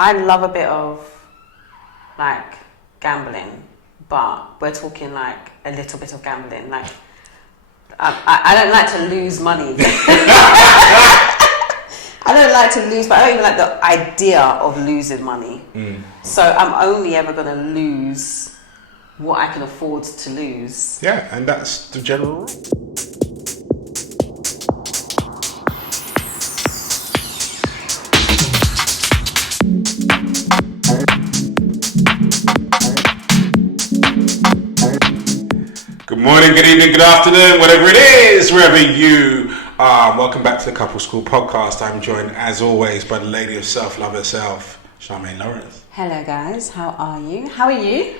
I love a bit of like gambling, but we're talking like a little bit of gambling. Like I don't like to lose money. I don't like to lose, but I don't even like the idea of losing money. So I'm only ever going to lose what I can afford to lose. Yeah, and that's the general rule. Good morning, good evening, good afternoon, whatever it is, wherever you are. Welcome back to the Couple School Podcast. I'm joined, as always, by the lady of self-love herself, Charmaine Lawrence. Hello, guys. How are you? How are you?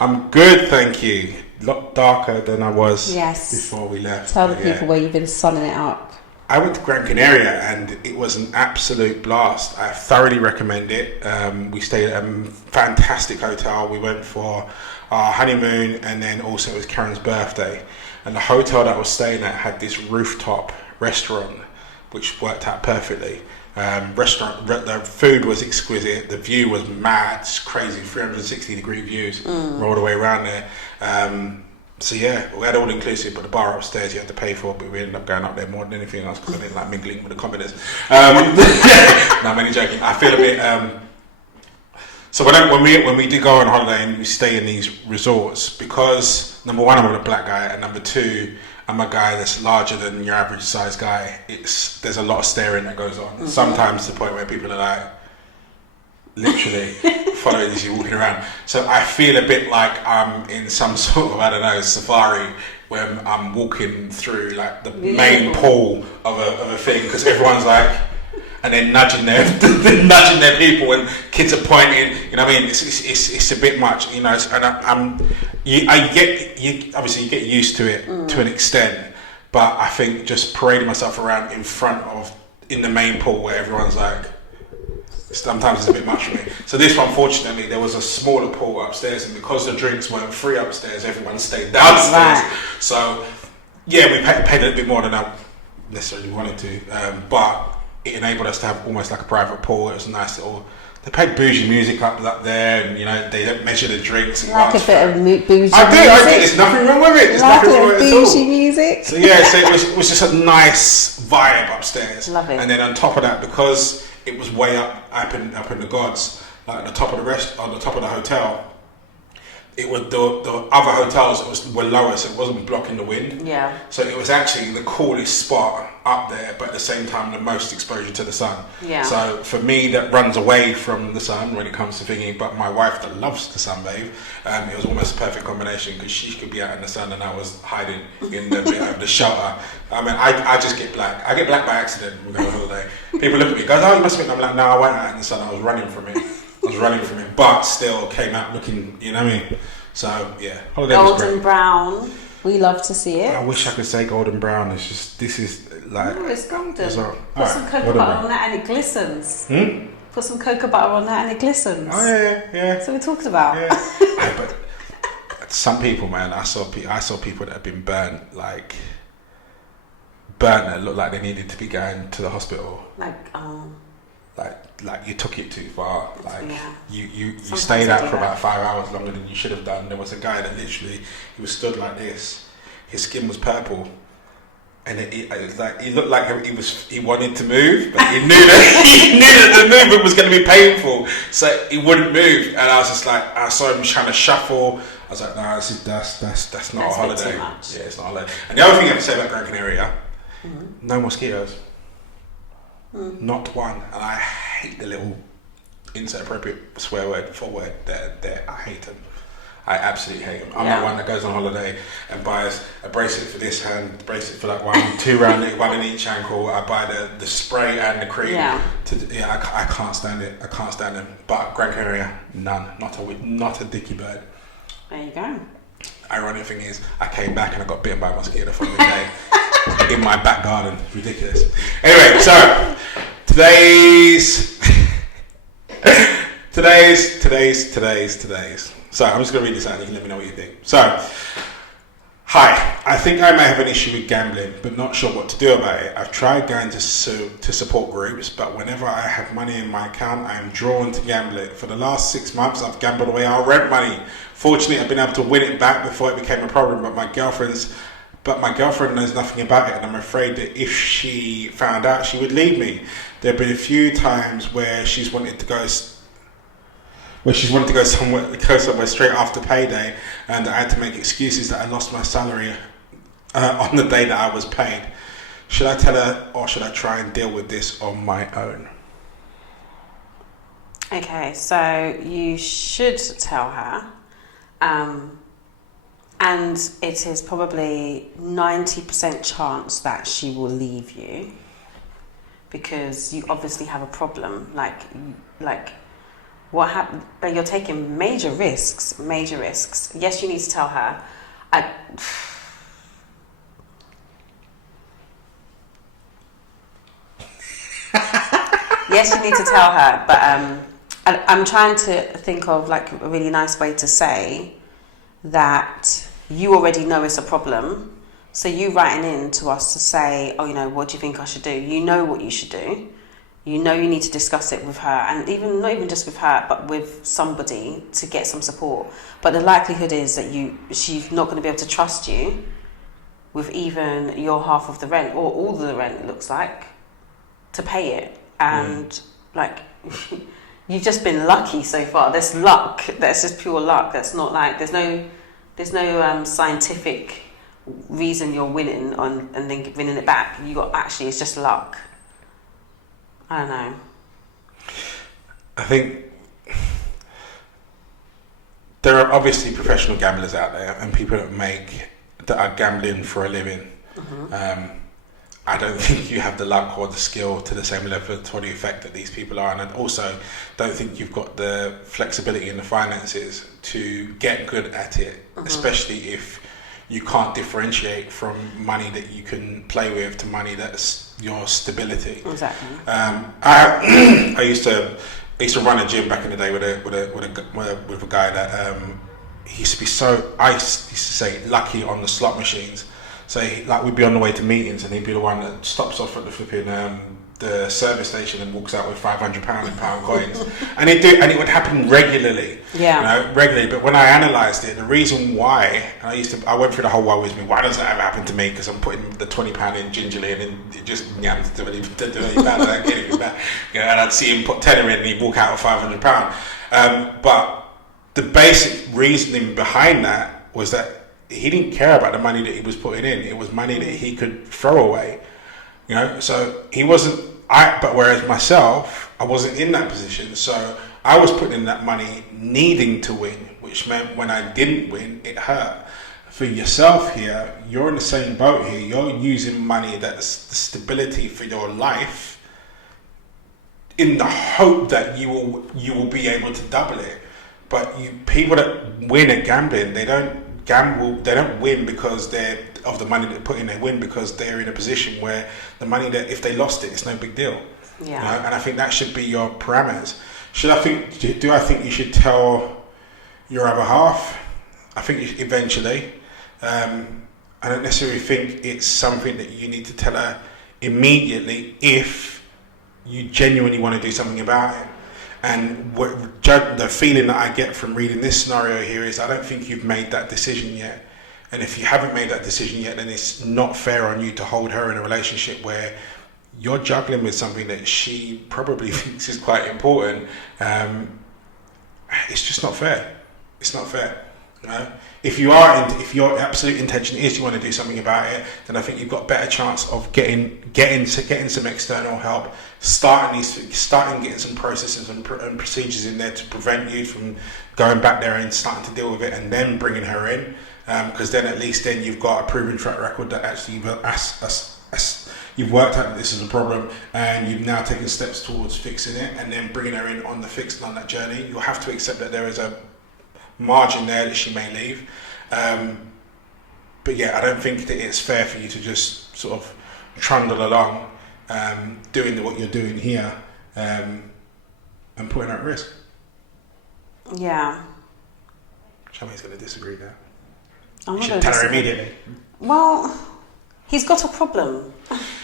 I'm good, thank you. A lot darker than I was Yes. before we left. Tell the people where you've been sunning it up. I went to Gran Canaria and it was an absolute blast. I thoroughly recommend it. We stayed at a fantastic hotel. We went for our honeymoon and then also it was Karen's birthday. And the hotel that I was staying at had this rooftop restaurant which worked out perfectly. The food was exquisite. The view was mad, it's crazy, 360-degree views all the way around there. So yeah, we had all inclusive, but the bar upstairs you had to pay for. But we ended up going up there more than anything else because I didn't like mingling with the commoners. No, I'm only joking. I feel a bit. So when we do go on holiday and we stay in these resorts, because number one, I'm a black guy, and number two, I'm a guy that's larger than your average size guy. There's a lot of staring that goes on. Sometimes to the point where people are like, literally following as you're walking around. So I feel a bit like I'm in some sort of, I don't know, safari where I'm walking through like the main pool of a thing because everyone's like, and then nudging their people and kids are pointing. You know what I mean? It's a bit much, you know. And I get obviously you get used to it to an extent, but I think just parading myself around in the main pool where everyone's like, sometimes it's a bit much for me. So this one, fortunately, there was a smaller pool upstairs, and because the drinks weren't free upstairs, everyone stayed downstairs. Right. So yeah, we paid a little bit more than I necessarily wanted to, but it enabled us to have almost like a private pool. It was a nice little. They played bougie music up there, and you know they don't measure the drinks. Like a bit of bougie music. I did. There's nothing wrong with it. There's nothing wrong with it at all. Bougie music. So yeah, so it was just a nice vibe upstairs. Love it. And then on top of that, because it was way up in the gods, like at the top of the hotel. It was the other hotels were lower, so it wasn't blocking the wind. Yeah. So it was actually the coolest spot up there, but at the same time the most exposure to the sun. Yeah. So for me, that runs away from the sun when it comes to thinking. But my wife that loves to sunbathe, it was almost a perfect combination because she could be out in the sun and I was hiding in the bit of the shelter. I mean, I just get black. I get black by accident when we go on holiday. People look at me, goes, "Oh, you must have been." I'm like, "No, I went out in the sun. I was running from it." But still came out looking, you know what I mean? So yeah, holiday was great. Golden brown, we love to see it. I wish I could say golden brown. It's just, this is like. No, it's golden. Put some right, cocoa butter on that and it glistens. Put some cocoa butter on that and it glistens. Oh yeah. So we talked about. Yeah. But some people, man, I saw people that had been burnt that looked like they needed to be going to the hospital. Like you took it too far. Like you stayed out for about 5 hours longer than you should have done. There was a guy that literally he was stood like this. His skin was purple, and it was like he looked like he wanted to move, but he knew that the movement was going to be painful, so he wouldn't move. And I was just like, I saw him trying to shuffle. I was like, no, that's not a holiday. Too much. Yeah, it's not a holiday. And the other thing I have to say about Gran Canaria, no mosquitoes. Not one. And I hate the little inappropriate swear word, full word there. I hate them. I absolutely hate them. I'm the one that goes on holiday and buys a bracelet for this hand, a bracelet for that one, 2 round it, 1 in each ankle. I buy the spray and the cream. I can't stand it. I can't stand them. But Gran Canaria, none. Not a dicky bird. There you go. Ironic thing is, I came back and I got bitten by a mosquito the following day in my back garden. Ridiculous. Anyway, so today's. So I'm just going to read this out and you can let me know what you think. So, Hi, I think I may have an issue with gambling, but not sure what to do about it. I've tried going to support groups, but whenever I have money in my account, I am drawn to gamble it. For the last 6 months, I've gambled away our rent money. Fortunately, I've been able to win it back before it became a problem, but my girlfriend knows nothing about it, and I'm afraid that if she found out, she would leave me. There have been a few times where she's wanted to go somewhere straight after payday, and I had to make excuses that I lost my salary on the day that I was paid. Should I tell her, or should I try and deal with this on my own? Okay, so you should tell her, and it is probably 90% chance that she will leave you, because you obviously have a problem. Like what happened? But you're taking major risks. Yes, you need to tell her. Yes, you need to tell her, but I'm trying to think of like a really nice way to say that you already know it's a problem. So you writing in to us to say, oh, what do you think I should do? You know what you should do. You know you need to discuss it with her, and not even just with her, but with somebody to get some support. But the likelihood is that she's not going to be able to trust you with even your half of the rent, or all the rent, it looks like, to pay it. And you've just been lucky so far. There's luck. That's just pure luck. That's not like there's no scientific reason you're winning on and then winning it back. It's just luck. I don't know. I think there are obviously professional gamblers out there, and people that are gambling for a living. Mm-hmm. I don't think you have the luck or the skill to the same level to the effect that these people are, and I also don't think you've got the flexibility and the finances to get good at it, mm-hmm. especially if you can't differentiate from money that you can play with to money that's your stability. Exactly. I used to run a gym back in the day with a guy that he used to be I used to say lucky on the slot machines. So we'd be on the way to meetings, and he'd be the one that stops off at the flipping the service station and walks out with £500 in pound coins, and it would happen regularly. Yeah. Regularly. But when I analysed it, the reason why, I went through the whole why with me. Why does that ever happen to me? Because I'm putting the £20 in gingerly, and then it just yams to any bad. I don't get anything back. And I'd see him put tenner in, and he'd walk out with £500. But the basic reasoning behind that was that he didn't care about the money that he was putting in. It was money that he could throw away. So he wasn't. But whereas myself, I wasn't in that position. So I was putting in that money needing to win, which meant when I didn't win, it hurt. For yourself here, you're in the same boat here. You're using money that's the stability for your life, in the hope that you will be able to double it. But people that win at gambling, they don't win because they're of the money they put in. They win because they're in a position where the money that if they lost it, it's no big deal. Yeah. And I think that should be your parameters. Do I think you should tell your other half? I think eventually. I don't necessarily think it's something that you need to tell her immediately if you genuinely want to do something about it. And the feeling that I get from reading this scenario here is I don't think you've made that decision yet. And if you haven't made that decision yet, then it's not fair on you to hold her in a relationship where you're juggling with something that she probably thinks is quite important. It's just not fair. It's not fair. If your absolute intention is you want to do something about it, then I think you've got a better chance of getting some external help, starting getting some processes and procedures in there to prevent you from going back there and starting to deal with it, and then bringing her in, because then at least you've got a proven track record that actually you've worked out that this is a problem, and you've now taken steps towards fixing it, and then bringing her in on the fix and on that journey. You'll have to accept that there is a margin there that she may leave, but yeah, I don't think that it's fair for you to just sort of trundle along, doing what you're doing here, and putting her at risk. Yeah. Shami's going to disagree there. I'm You not should going tell to her disagree. immediately. Well, he's got a problem.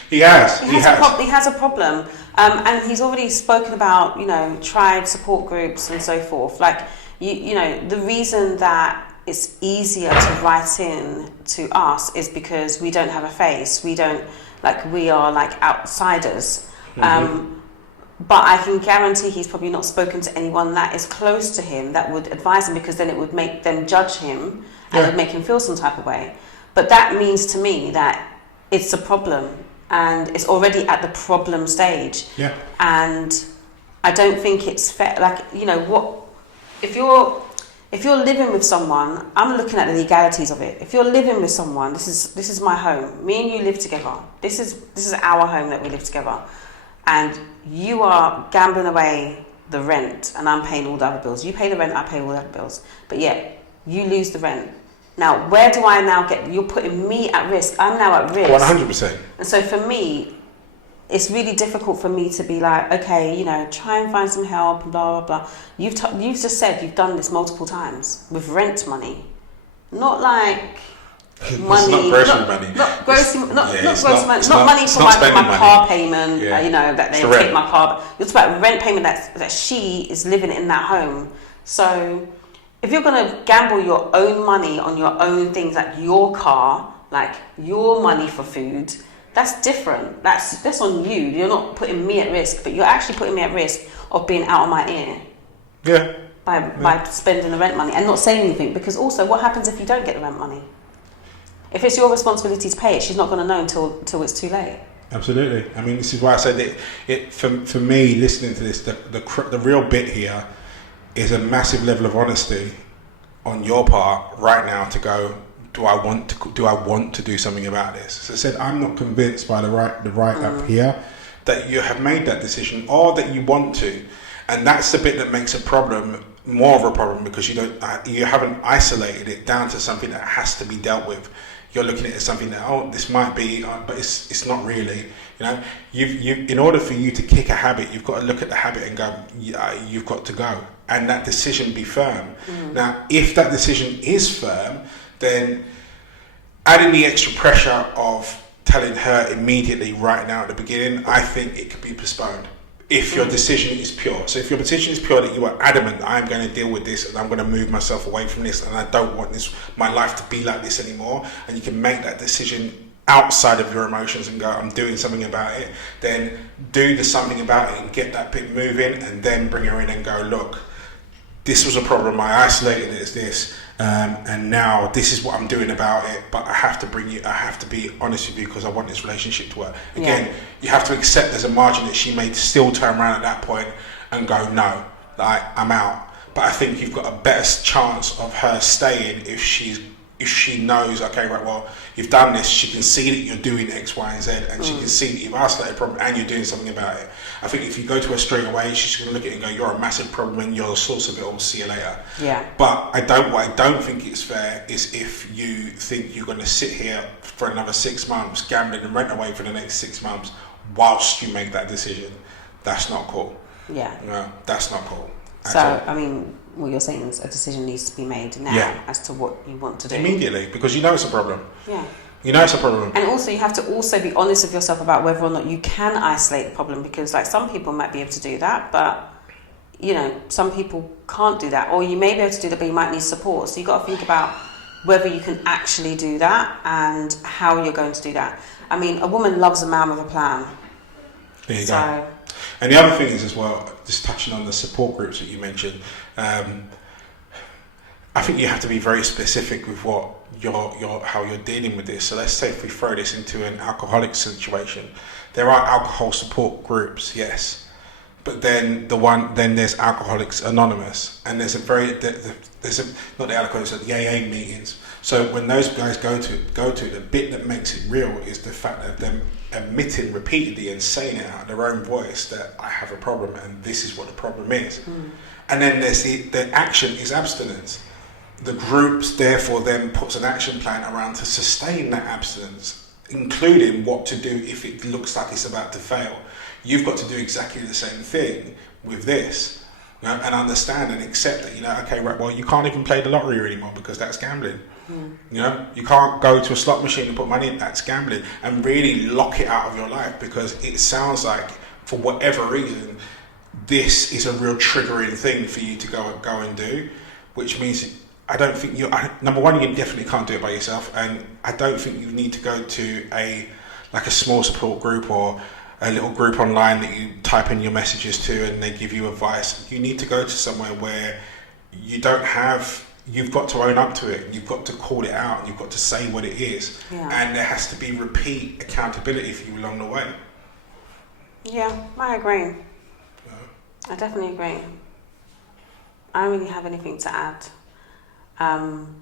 He has. He has a problem, and he's already spoken about, you know, tried support groups and so forth. Like, you know, the reason that it's easier to write in to us is because we don't have a face. We don't, like, we are like outsiders. But I can guarantee he's probably not spoken to anyone that is close to him that would advise him, because then it would make them judge him and it would make him feel some type of way. But that means to me that it's a problem and it's already at the problem stage. Yeah. And I don't think it's fair. Like, you know, what if you're living with someone, I'm looking at the legalities of it. If you're living with someone, this is my home. Me and you live together. This is our home that we live together. And you are gambling away the rent and I'm paying all the other bills. You pay the rent, I pay all the other bills. But yeah, you lose the rent. Now, where do I now get... You're putting me at risk. I'm now at risk. 100%. And so for me, it's really difficult for me to be like, okay, you know, try and find some help and blah, blah, blah. You've just said you've done this multiple times with rent money. Not like... money, not grocery money. Not grocery, not grocery money. Not Not money for my car payment. Yeah. You know, that they take my car. You're talking about rent payment that she is living in that home. So if you're going to gamble your own money on your own things, like your car, like your money for food, that's different. That's on you. You're not putting me at risk, but you're actually putting me at risk of being out of my ear. Yeah. By spending the rent money and not saying anything, because also what happens if you don't get the rent money? If it's your responsibility to pay it, she's not going to know until it's too late. Absolutely. I mean, this is why I said that it for me, listening to this, the real bit here is a massive level of honesty on your part right now to go, do I want to do something about this? As I said, I'm not convinced by the right up here that you have made that decision or that you want to. And that's the bit that makes a problem more of a problem, because you haven't isolated it down to something that has to be dealt with. You're looking at it as something that, this might be, but it's not really. You know, you in order for you to kick a habit, you've got to look at the habit and go, you've got to go, and that decision be firm. Now, if that decision is firm, then adding the extra pressure of telling her immediately right now at the beginning, I think it could be postponed. If your decision is pure. So if your decision is pure that you are adamant, I'm going to deal with this and I'm going to move myself away from this and I don't want my life to be like this anymore, and you can make that decision outside of your emotions and go, I'm doing something about it, then do the something about it and get that bit moving, and then bring her in and go, look, this was a problem, I isolated it as this, and now this is what I'm doing about it, but I have to be honest with you because I want this relationship to work. Again, you have to accept there's a margin that she may still turn around at that point and go, no, like, I'm out. But I think you've got a better chance of her staying if she knows, okay, right, well, you've done this, she can see that you're doing X, Y, and Z, and she can see that you've isolated a problem and you're doing something about it. I think if you go to her straight away, she's going to look at it and go, you're a massive problem and you're the source of it all, see you later. Yeah. But what I don't think it's fair is if you think you're going to sit here for another 6 months, gambling and rent away for the next 6 months whilst you make that decision. That's not cool. Yeah. No, that's not cool. So, I mean, what you're saying is a decision needs to be made now as to what you want to do. Immediately, because you know it's a problem. Yeah. You know it's a problem. And also you have to also be honest with yourself about whether or not you can isolate the problem, because like some people might be able to do that, but you know, some people can't do that, or you may be able to do that but you might need support. So you've got to think about whether you can actually do that and how you're going to do that. I mean, a woman loves a man with a plan. There you go. And the other thing is as well, just touching on the support groups that you mentioned, I think you have to be very specific with what how you're dealing with this. So let's say if we throw this into an alcoholic situation, there are alcohol support groups, yes, but then there's Alcoholics Anonymous, and there's not the Alcoholics, the AA meetings. So when those guys go to the bit that makes it real is the fact of them admitting repeatedly and saying it out of their own voice that I have a problem and this is what the problem is. And then there's the action is abstinence. The groups therefore then puts an action plan around to sustain that abstinence, including what to do if it looks like it's about to fail. You've got to do exactly the same thing with this, you know, and understand and accept that, you know, okay, right, well, you can't even play the lottery anymore because that's gambling. You know, you can't go to a slot machine and put money in. That's gambling, and really lock it out of your life, because it sounds like, for whatever reason, this is a real triggering thing for you to go and do, which means I don't think number one, you definitely can't do it by yourself, and I don't think you need to go to a small support group or a little group online that you type in your messages to and they give you advice. You need to go to somewhere where you've got to own up to it, you've got to call it out, you've got to say what it is, and there has to be repeat accountability for you along the way. Yeah, I agree. I definitely agree. I don't really have anything to add. I don't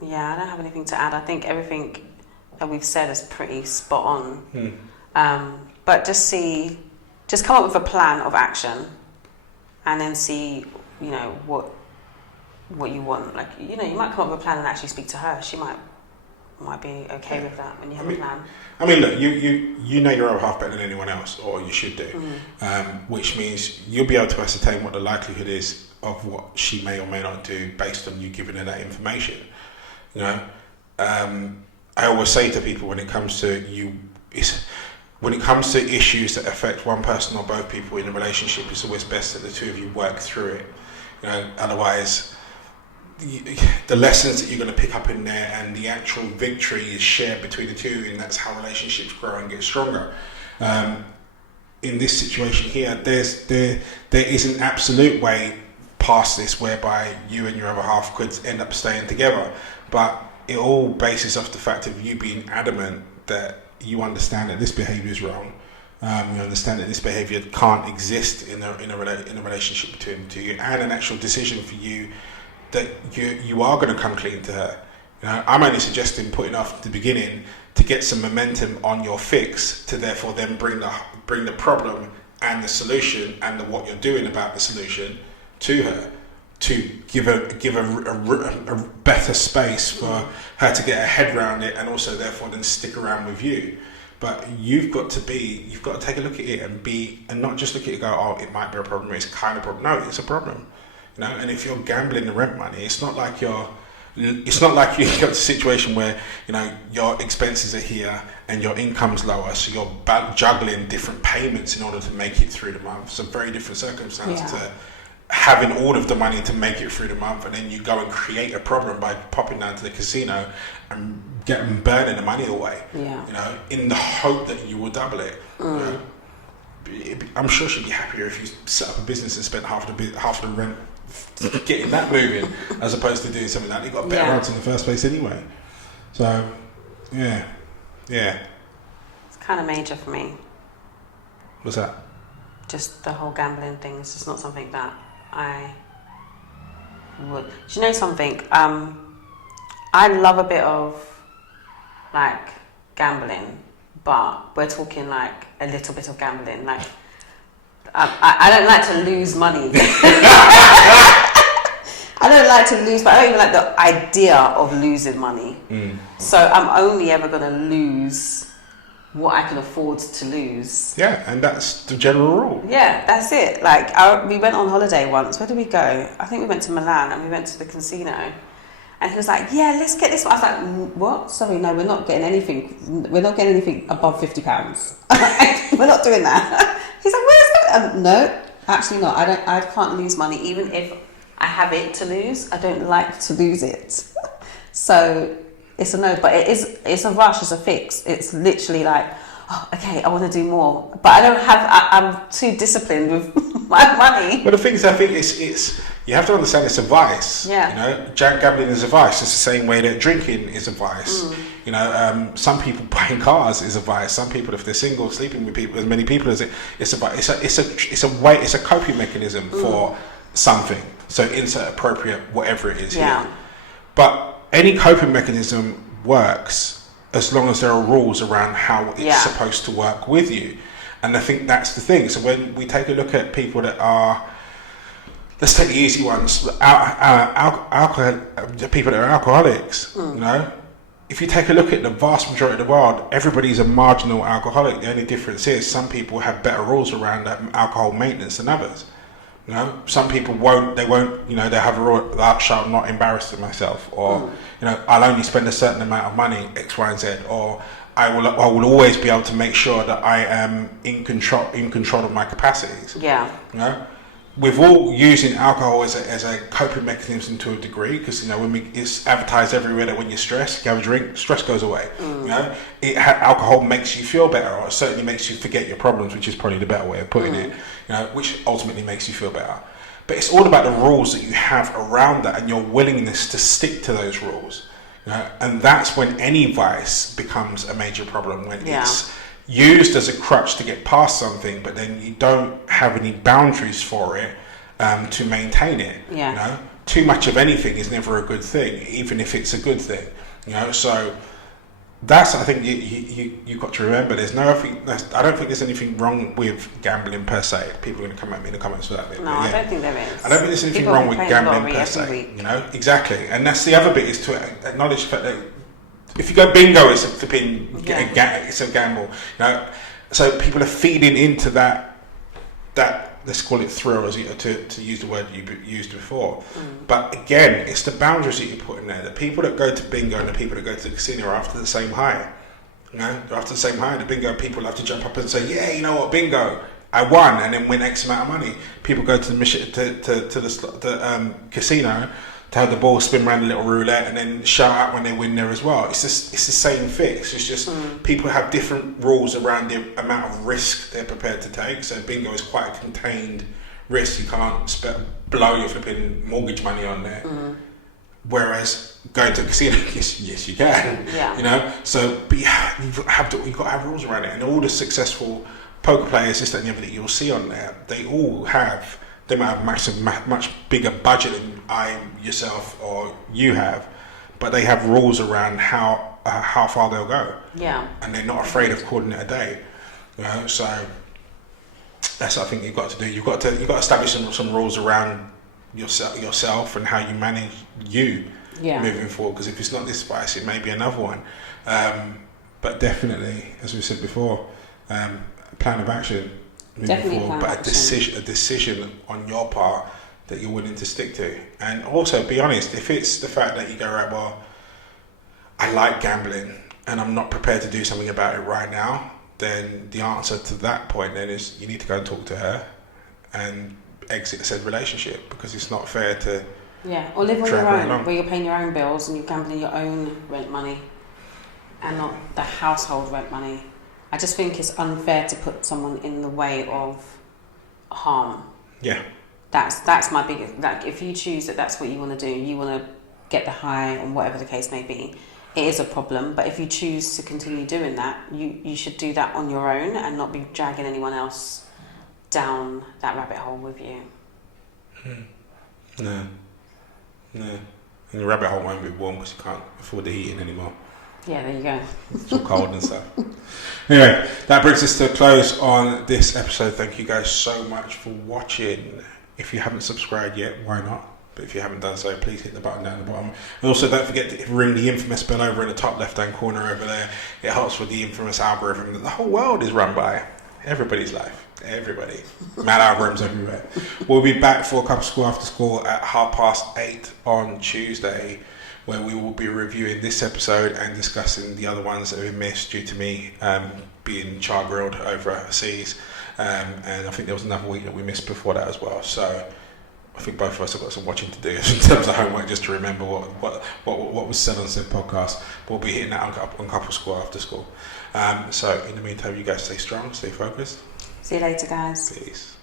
have anything to add. I think everything that we've said is pretty spot on. But just come up with a plan of action, and then see, what you want. Like, you might come up with a plan and actually speak to her. She might be okay with that when you have a plan. I mean, look, you know your other half better than anyone else, or you should do, which means you'll be able to ascertain what the likelihood is of what she may or may not do based on you giving her that information. I always say to people, when it comes to issues that affect one person or both people in a relationship, it's always best that the two of you work through it. Otherwise, the lessons that you're going to pick up in there and the actual victory is shared between the two, and that's how relationships grow and get stronger. In this situation here, there is an absolute way past this whereby you and your other half could end up staying together, but it all bases off the fact of you being adamant that you understand that this behaviour is wrong. You understand that this behaviour can't exist in a relationship between the two of you, and an actual decision for you that you are going to come clean to her. I'm only suggesting putting off the beginning to get some momentum on your fix, to therefore then bring the problem and the solution and what you're doing about the solution to her, to give a better space for her to get her head around it, and also therefore then stick around with you. But you've got to take a look at it and not just look at it and go, oh, it might be a problem, it's kind of a problem. No, it's a problem. And if you're gambling the rent money, it's not like you've got a situation where your expenses are here and your income's lower, so you're juggling different payments in order to make it through the month. It's a very different circumstance to having all of the money to make it through the month, and then you go and create a problem by popping down to the casino and burning the money away. In the hope that you will double it. I'm sure she'd be happier if you set up a business and spent half the rent getting that moving, as opposed to doing something like that. You got better odds in the first place anyway. So, yeah. It's kind of major for me. What's that? Just the whole gambling thing is just not something that I would. Do you know something? I love a bit of gambling, but we're talking a little bit of gambling. I don't like to lose money. I don't like to lose, but I don't even like the idea of losing money. So I'm only ever going to lose what I can afford to lose. Yeah, and that's the general rule. Yeah, that's it. We went on holiday once. Where did we go? I think we went to Milan, and we went to the casino. And he was like, yeah, let's get this one. I was like, what? Sorry, no, we're not getting anything. We're not getting anything above £50. We're not doing that. He's like, where's that? No, actually not. I can't lose money. Even if I have it to lose, I don't like to lose it. So it's a no, but it's a rush, it's a fix. It's literally okay, I want to do more. But I'm too disciplined with my money. But the thing is, I think it's you have to understand it's a vice. Gambling is a vice. It's the same way that drinking is a vice. Some people buying cars is a vice. Some people, if they're single, sleeping with people, as many people as it's a vice. It's a coping mechanism for something. So insert appropriate whatever it is here. But any coping mechanism works as long as there are rules around how it's supposed to work with you. And I think that's the thing. So when we take a look at people that are, let's take the easy ones, people that are alcoholics, if you take a look at the vast majority of the world, everybody's a marginal alcoholic. The only difference is some people have better rules around alcohol maintenance than others. You know, some people won't. They won't. You know, they have a rule: "Thou shalt not embarrass myself," or you know, "I'll only spend a certain amount of money, X, Y, and Z," or I will always be able to make sure that I am in control of my capacities. Yeah. You know, we're all using alcohol as a coping mechanism to a degree, because you know it's advertised everywhere that when you're stressed, you have a drink, stress goes away. You know, alcohol makes you feel better, or it certainly makes you forget your problems, which is probably the better way of putting it. You know, which ultimately makes you feel better. But it's all about the rules that you have around that and your willingness to stick to those rules. You know, and that's when any vice becomes a major problem, when it's used as a crutch to get past something, but then you don't have any boundaries for it to maintain it. You know, too much of anything is never a good thing, even if it's a good thing. You know, so that's, I think you've got to remember. I don't think there's anything wrong with gambling per se. People are going to come at me in the comments for that bit. No, I don't think there is. I don't think there's anything wrong with gambling per se. You know, exactly. And that's the other bit, is to acknowledge the fact that if you go bingo, it's a flipping, it's a gamble. You know, so people are feeding into that let's call it thrill, as to use the word you used before. But again, it's the boundaries that you put in there. The people that go to bingo and the people that go to the casino are after the same high. You know, they're after the same high. The bingo people have to jump up and say, "Yeah, you know what, bingo, I won," and then win X amount of money. People go to the casino to have the ball spin around a little roulette and then shout out when they win there as well. It's the same fix. It's just people have different rules around the amount of risk they're prepared to take. So bingo is quite a contained risk. You can't blow your flipping mortgage money on there. Whereas going to a casino, yes, you can. You know, so but you've got to have rules around it. And all the successful poker players, this, that, and the other that you'll see on there, they might have much bigger budget than yourself or you have, but they have rules around how far they'll go. And they're not afraid of calling it a day. You know, so that's what I think you've got to do. You've got to establish some rules around yourself and how you manage moving forward. Because if it's not this vice, it may be another one. But definitely, as we said before, plan of action. Forward, but a decision on your part that you're willing to stick to. And also be honest, if it's the fact that you go, right, well, I like gambling and I'm not prepared to do something about it right now, then the answer to that point then is you need to go and talk to her and exit said relationship, because it's not fair to or live on your own, where you're paying your own bills and you're gambling your own rent money and not the household rent money. I just think it's unfair to put someone in the way of harm. That's my biggest. Like, if you choose that's what you want to do, you want to get the high and whatever the case may be, it is a problem. But if you choose to continue doing that, you should do that on your own and not be dragging anyone else down that rabbit hole with you. No. And the rabbit hole won't be warm because you can't afford the heating anymore. Yeah, there you go. It's all cold and stuff. Anyway, that brings us to a close on this episode. Thank you guys so much for watching. If you haven't subscribed yet, why not? But if you haven't done so, please hit the button down the bottom. And also don't forget to ring the infamous bell over in the top left-hand corner over there. It helps with the infamous algorithm that the whole world is run by. Everybody's life. Everybody. Mad algorithms everywhere. We'll be back for Couple School After School at 8:30 on Tuesday, where we will be reviewing this episode and discussing the other ones that have been missed due to me being char grilled overseas. And I think there was another week that we missed before that as well. So I think both of us have got some watching to do in terms of homework, just to remember what was said on said podcast. But we'll be hitting that on Couple School After School. So in the meantime, you guys stay strong, stay focused. See you later, guys. Peace.